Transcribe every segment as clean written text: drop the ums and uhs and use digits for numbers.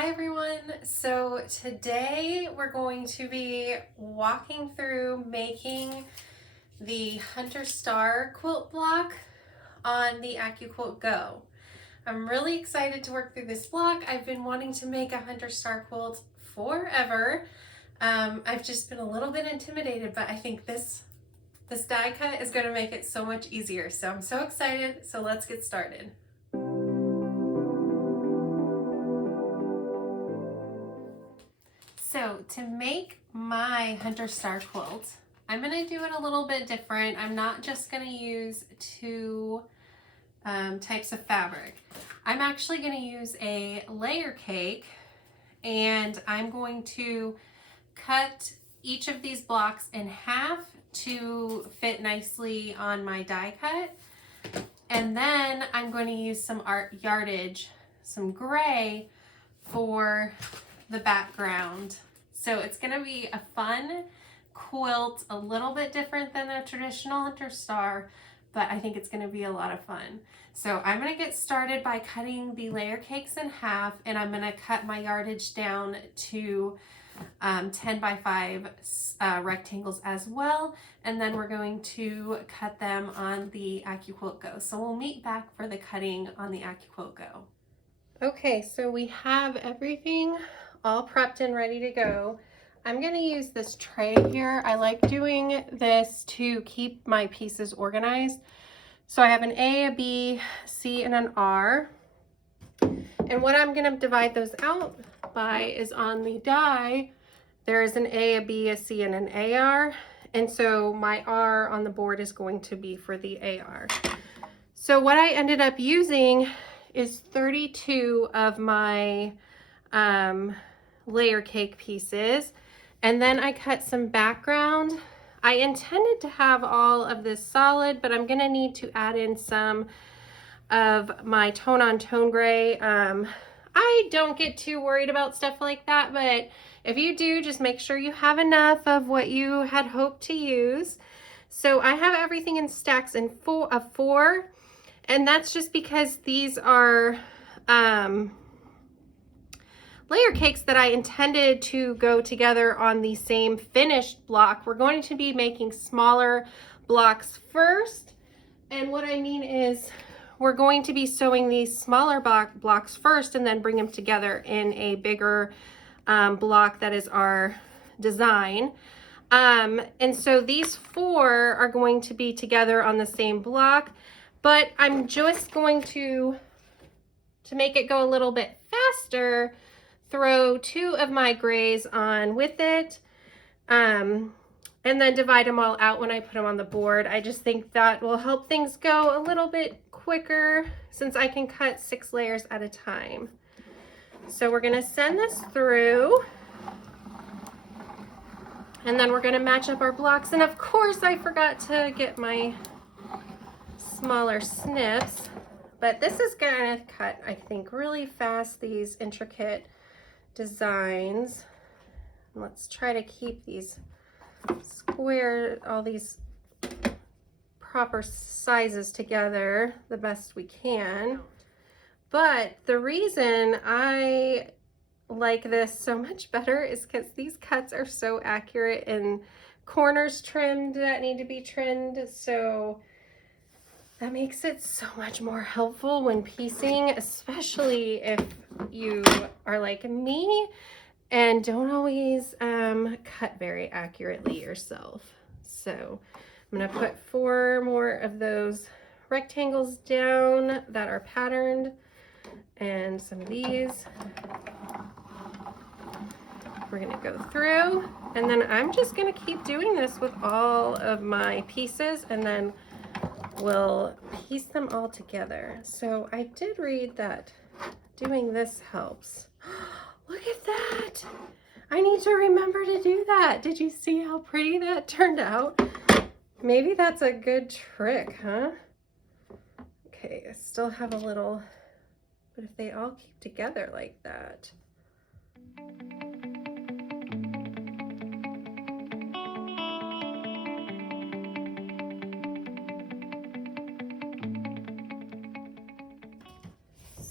Hi everyone, so today we're going to be walking through making the Hunter Star quilt block on the AccuQuilt Go. I'm really excited to work through this block. I've been wanting to make a Hunter Star quilt forever. I've just been a little bit intimidated, but I think this die cut is going to make it so much easier. So I'm so excited, so let's get started. So to make my Hunter Star quilt, I'm going to do it a little bit different. I'm not just going to use two types of fabric. I'm actually going to use a layer cake, and I'm going to cut each of these blocks in half to fit nicely on my die cut. And then I'm going to use some art yardage, some gray, for the background. So it's going to be a fun quilt, a little bit different than a traditional Hunter Star, but I think it's going to be a lot of fun. So I'm going to get started by cutting the layer cakes in half, and I'm going to cut my yardage down to 10 by 5 rectangles as well, and then we're going to cut them on the AccuQuilt Go. So we'll meet back for the cutting on the AccuQuilt Go. Okay, so we have everything all prepped and ready to go. I'm going to use this tray here. I like doing this to keep my pieces organized. So I have an A, a B, C, and an R. And what I'm going to divide those out by is on the die, there is an A, a B, a C, and an AR. And so my R on the board is going to be for the AR. So what I ended up using is 32 of my layer cake pieces, and then I cut some background. I intended to have all of this solid, but I'm gonna need to add in some of my tone on tone gray. I don't get too worried about stuff like that, but if you do, just make sure you have enough of what you had hoped to use. So I have everything in stacks of four. And that's just because these are layer cakes that I intended to go together on the same finished block. We're going to be making smaller blocks first. And what I mean is we're going to be sewing these smaller blocks first and then bring them together in a bigger block that is our design. And so these four are going to be together on the same block. But I'm just going to make it go a little bit faster, throw two of my grays on with it, and then divide them all out when I put them on the board. I just think that will help things go a little bit quicker since I can cut 6 layers at a time. So we're gonna send this through, and then we're gonna match up our blocks. And of course, I forgot to get my smaller snips, but this is gonna cut, I think, really fast, these intricate designs. Let's try to keep these square, all these proper sizes together the best we can. But the reason I like this so much better is because these cuts are so accurate, and corners trimmed that need to be trimmed, so that makes it so much more helpful when piecing, especially if you are like me and don't always cut very accurately yourself. So I'm gonna put 4 more of those rectangles down that are patterned, and some of these. We're gonna go through, and then I'm just gonna keep doing this with all of my pieces, and then we'll piece them all together. So I did read that doing this helps. Look at that! I need to remember to do that. Did you see how pretty that turned out? Maybe that's a good trick, huh? Okay, I still have a little, but if they all keep together like that.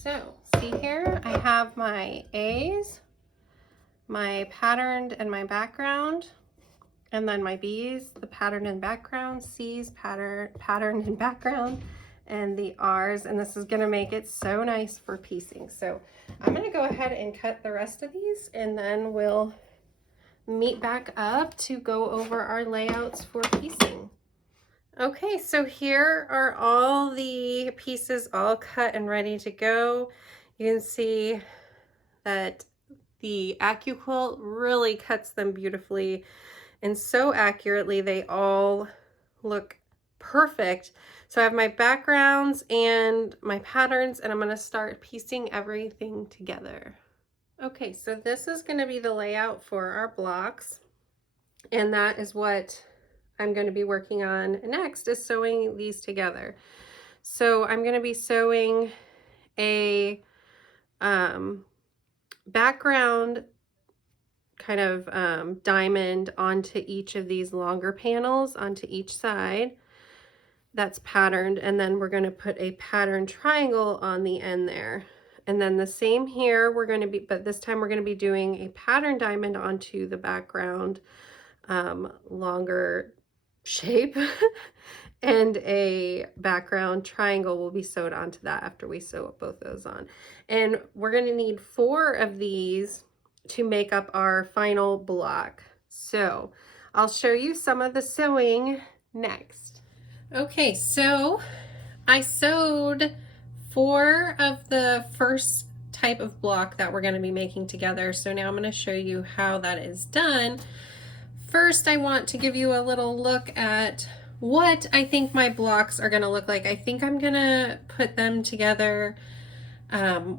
So see here, I have my A's, my patterned and my background, and then my B's, the patterned and background, C's, patterned and background, and the R's, and this is gonna make it so nice for piecing. So I'm gonna go ahead and cut the rest of these, and then we'll meet back up to go over our layouts for piecing. Okay, so here are all the pieces all cut and ready to go. You can see that the AccuQuilt really cuts them beautifully and so accurately. They all look perfect. So I have my backgrounds and my patterns, and I'm going to start piecing everything together. Okay, so this is going to be the layout for our blocks, and that is what I'm going to be working on next, is sewing these together. So I'm going to be sewing a background kind of diamond onto each of these longer panels, onto each side that's patterned, and then we're going to put a patterned triangle on the end there. And then the same here, we're going to be, but this time we're going to be doing a patterned diamond onto the background longer shape and a background triangle will be sewed onto that after we sew both those on. And we're going to need 4 of these to make up our final block. So I'll show you some of the sewing next. Okay, so I sewed 4 of the first type of block that we're going to be making together. So now I'm going to show you how that is done. First, I want to give you a little look at what I think my blocks are going to look like. I think I'm going to put them together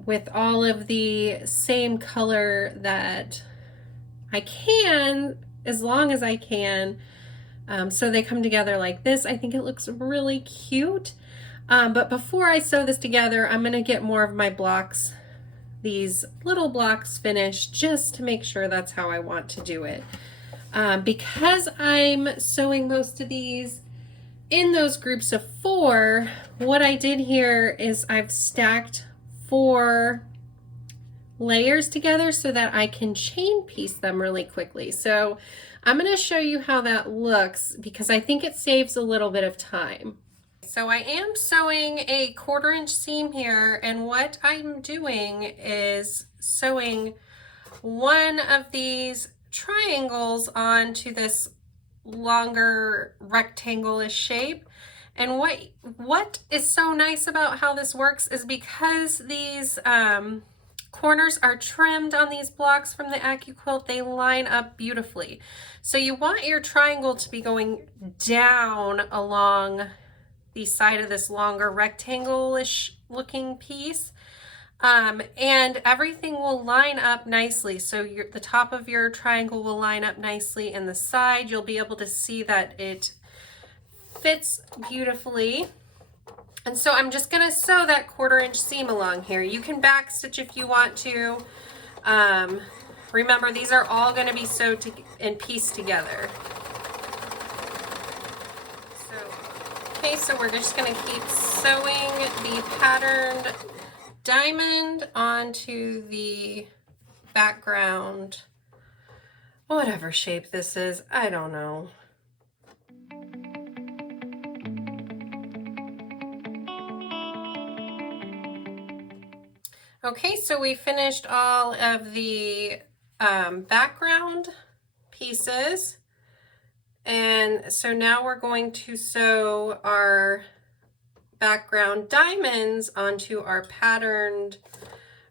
with all of the same color that I can, as long as I can. So they come together like this. I think it looks really cute. But before I sew this together, I'm going to get more of my blocks, these little blocks, finished, just to make sure that's how I want to do it. Because I'm sewing most of these in those groups of 4, what I did here is I've stacked 4 layers together so that I can chain piece them really quickly. So I'm going to show you how that looks because I think it saves a little bit of time. So I am sewing a 1/4 inch seam here, and what I'm doing is sewing one of these triangles onto this longer rectangle-ish shape. And what is so nice about how this works is because these corners are trimmed on these blocks from the AccuQuilt, they line up beautifully. So you want your triangle to be going down along the side of this longer rectangle-ish looking piece. And everything will line up nicely. So the top of your triangle will line up nicely, and the side you'll be able to see that it fits beautifully. And so I'm just going to sew that 1/4 inch seam along here. You can back stitch if you want to. Remember, these are all going to be sewed and pieced together. Okay, so we're just going to keep sewing the patterned diamond onto the background, whatever shape this is, I don't know. Okay, so we finished all of the background pieces, and so now we're going to sew our background diamonds onto our patterned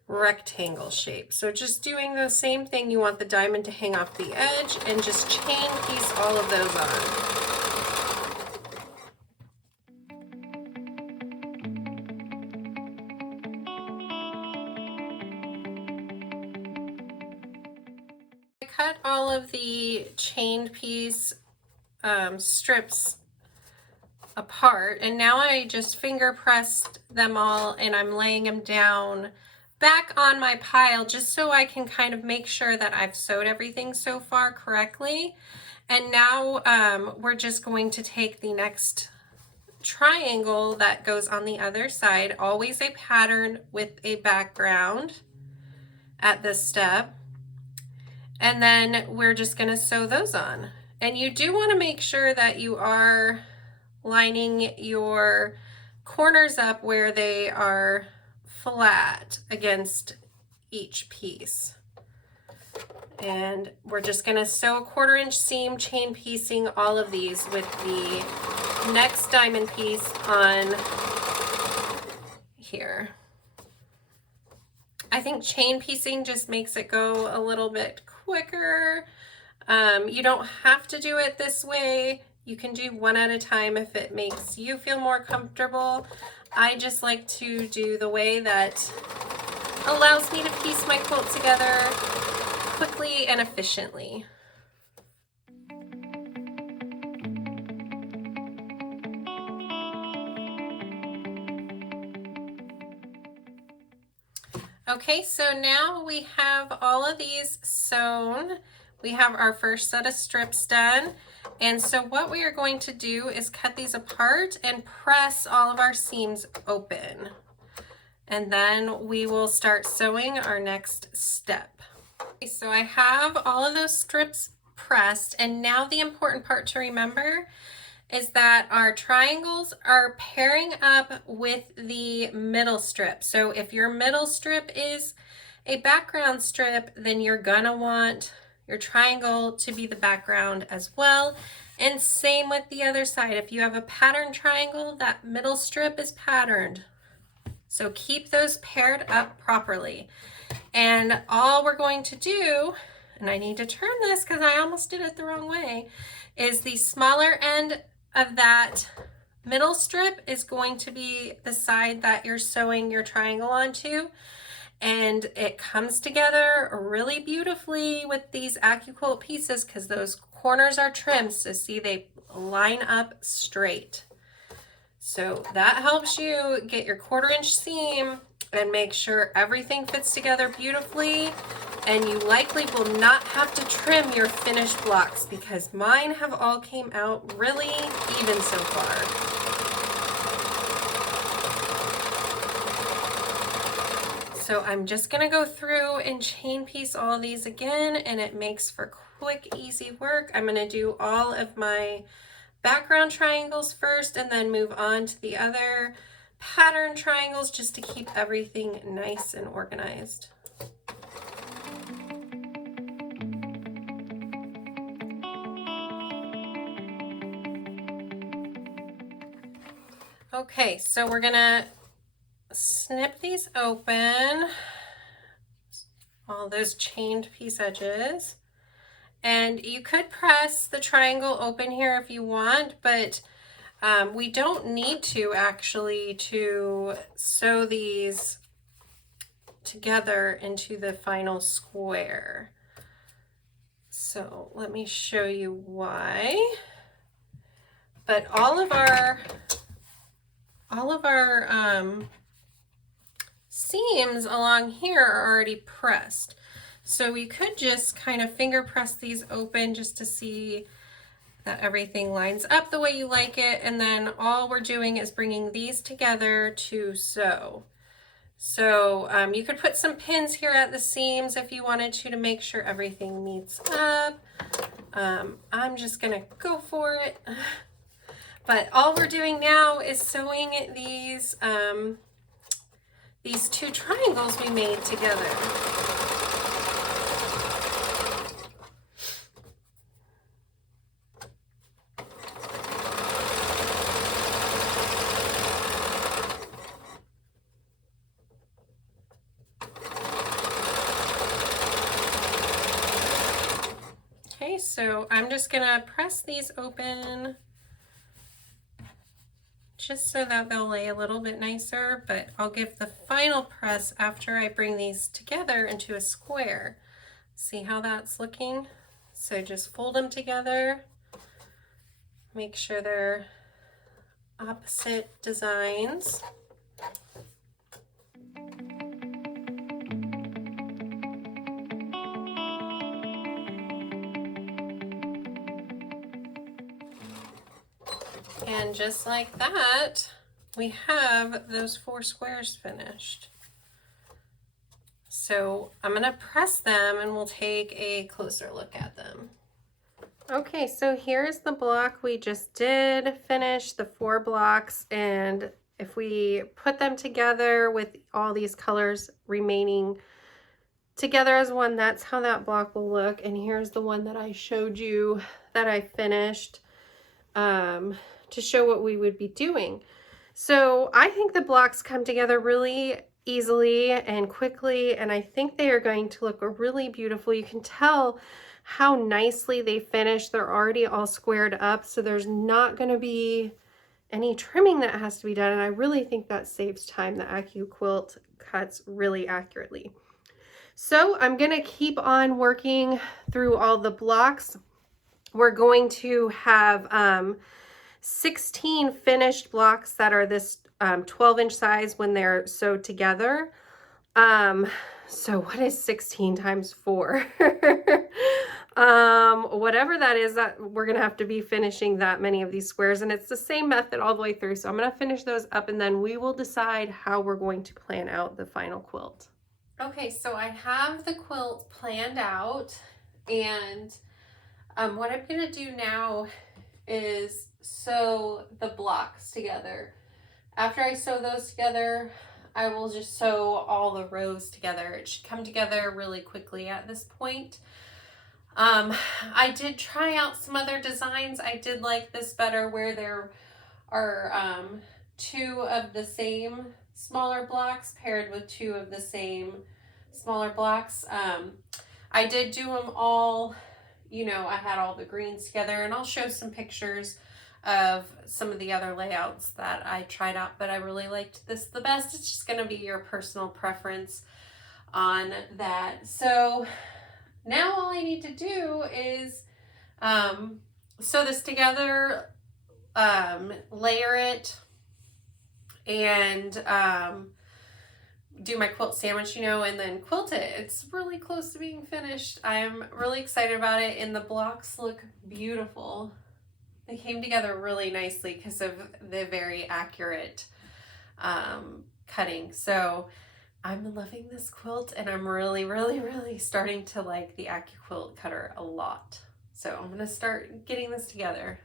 rectangle shape. So just doing the same thing, you want the diamond to hang off the edge and just chain piece all of those on. I cut all of the chained piece strips apart, and now I just finger pressed them all, and I'm laying them down back on my pile just so I can kind of make sure that I've sewed everything so far correctly. And now we're just going to take the next triangle that goes on the other side, always a pattern with a background, at this step. And then we're just gonna sew those on. And you do wanna make sure that you are lining your corners up where they are flat against each piece. And we're just gonna sew a 1/4 inch seam, chain piecing all of these with the next diamond piece on here. I think chain piecing just makes it go a little bit quicker. You don't have to do it this way. You can do one at a time if it makes you feel more comfortable. I just like to do the way that allows me to piece my quilt together quickly and efficiently. Okay, so now we have all of these sewn. We have our first set of strips done. And so what we are going to do is cut these apart and press all of our seams open. And then we will start sewing our next step. Okay, so I have all of those strips pressed, and now the important part to remember is that our triangles are pairing up with the middle strip. So if your middle strip is a background strip, then you're gonna want your triangle to be the background as well. And same with the other side. If you have a pattern triangle, that middle strip is patterned. So keep those paired up properly. And all we're going to do, and I need to turn this because I almost did it the wrong way, is the smaller end of that middle strip is going to be the side that you're sewing your triangle onto. And it comes together really beautifully with these AccuQuilt pieces because those corners are trimmed. So see, they line up straight. So that helps you get your 1/4 inch seam and make sure everything fits together beautifully. And you likely will not have to trim your finished blocks because mine have all came out really even so far. So I'm just gonna go through and chain piece all of these again, and it makes for quick, easy work. I'm gonna do all of my background triangles first and then move on to the other pattern triangles just to keep everything nice and organized. Okay, so we're gonna snip these open, all those chained piece edges. And you could press the triangle open here if you want, but we don't need to actually to sew these together into the final square. So let me show you why. But all of our seams along here are already pressed. So we could just kind of finger press these open just to see that everything lines up the way you like it. And then all we're doing is bringing these together to sew. So you could put some pins here at the seams if you wanted to make sure everything meets up. I'm just gonna go for it. But all we're doing now is sewing these two triangles we made together. Okay, so I'm just gonna press these open just so that they'll lay a little bit nicer, but I'll give the final press after I bring these together into a square. See how that's looking? So just fold them together, make sure they're opposite designs. And just like that, we have those 4 squares finished. So I'm gonna press them and we'll take a closer look at them. Okay, so here's the block we just did finish, the 4 blocks, and if we put them together with all these colors remaining together as one, that's how that block will look. And here's the one that I showed you that I finished to show what we would be doing. So I think the blocks come together really easily and quickly, and I think they are going to look really beautiful. You can tell how nicely they finish. They're already all squared up, so there's not going to be any trimming that has to be done, and I really think that saves time. The AccuQuilt cuts really accurately. So I'm going to keep on working through all the blocks. We're going to have 16 finished blocks that are this 12-inch size when they're sewed together. So what is 16 times 4? Whatever that is, that we're gonna have to be finishing that many of these squares, and it's the same method all the way through. So I'm gonna finish those up, and then we will decide how we're going to plan out the final quilt. Okay, so I have the quilt planned out, and what I'm gonna do now is sew the blocks together. After I sew those together, I will just sew all the rows together. It should come together really quickly at this point. I did try out some other designs. I did like this better, where there are 2 of the same smaller blocks paired with 2 of the same smaller blocks. I did do them all, you know, I had all the greens together, and I'll show some pictures of some of the other layouts that I tried out, but I really liked this the best. It's just going to be your personal preference on that. So now all I need to do is sew this together, layer it, and do my quilt sandwich, you know, and then quilt it. It's really close to being finished. I'm really excited about it, and the blocks look beautiful. They came together really nicely because of the very accurate cutting. So I'm loving this quilt, and I'm really starting to like the AccuQuilt cutter a lot. So I'm gonna start getting this together.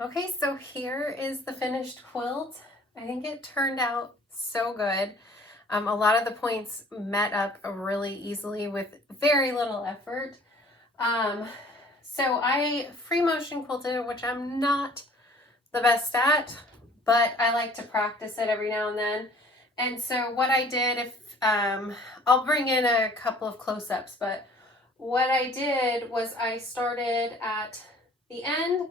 Okay, so here is the finished quilt. I think it turned out so good. A lot of the points met up really easily with very little effort. So I free motion quilted, which I'm not the best at, but I like to practice it every now and then. And so what I did, I'll bring in a couple of close-ups, but what I did was I started at the end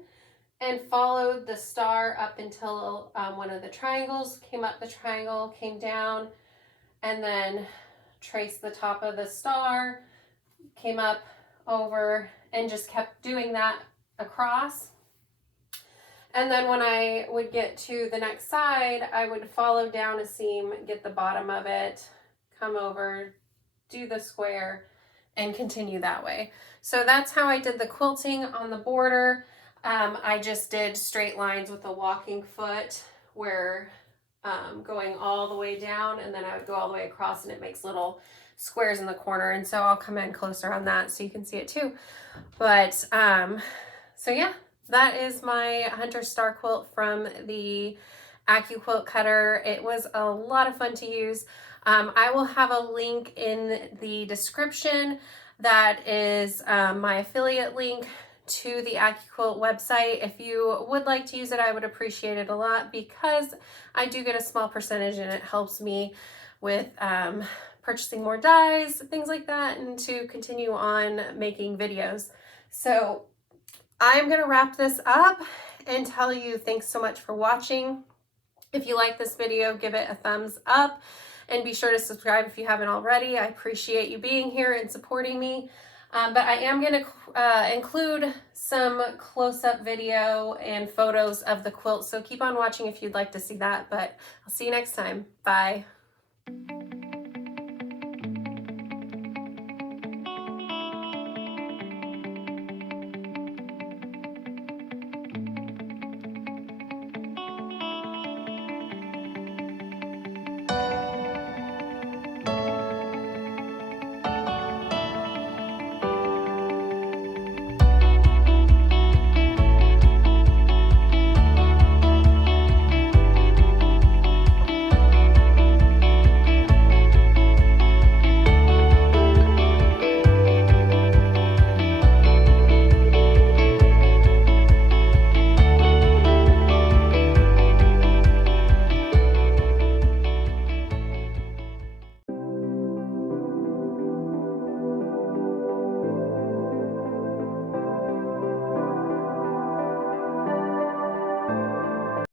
and followed the star up until one of the triangles, came up the triangle, came down, and then traced the top of the star, came up over, and just kept doing that across. And then when I would get to the next side, I would follow down a seam, get the bottom of it, come over, do the square, and continue that way. So that's how I did the quilting on the border. I just did straight lines with a walking foot, where going all the way down, and then I would go all the way across, and it makes little squares in the corner. And so I'll come in closer on that so you can see it too. But so yeah, that is my Hunter Star quilt from the AccuQuilt cutter. It was a lot of fun to use. I will have a link in the description that is my affiliate link to the AccuQuilt website. If you would like to use it, I would appreciate it a lot, because I do get a small percentage, and it helps me with purchasing more dies, things like that, and to continue on making videos. So I'm gonna wrap this up and tell you thanks so much for watching. If you like this video, give it a thumbs up, and be sure to subscribe if you haven't already. I appreciate you being here and supporting me. But I am going to include some close-up video and photos of the quilt, so keep on watching if you'd like to see that. But I'll see you next time. Bye.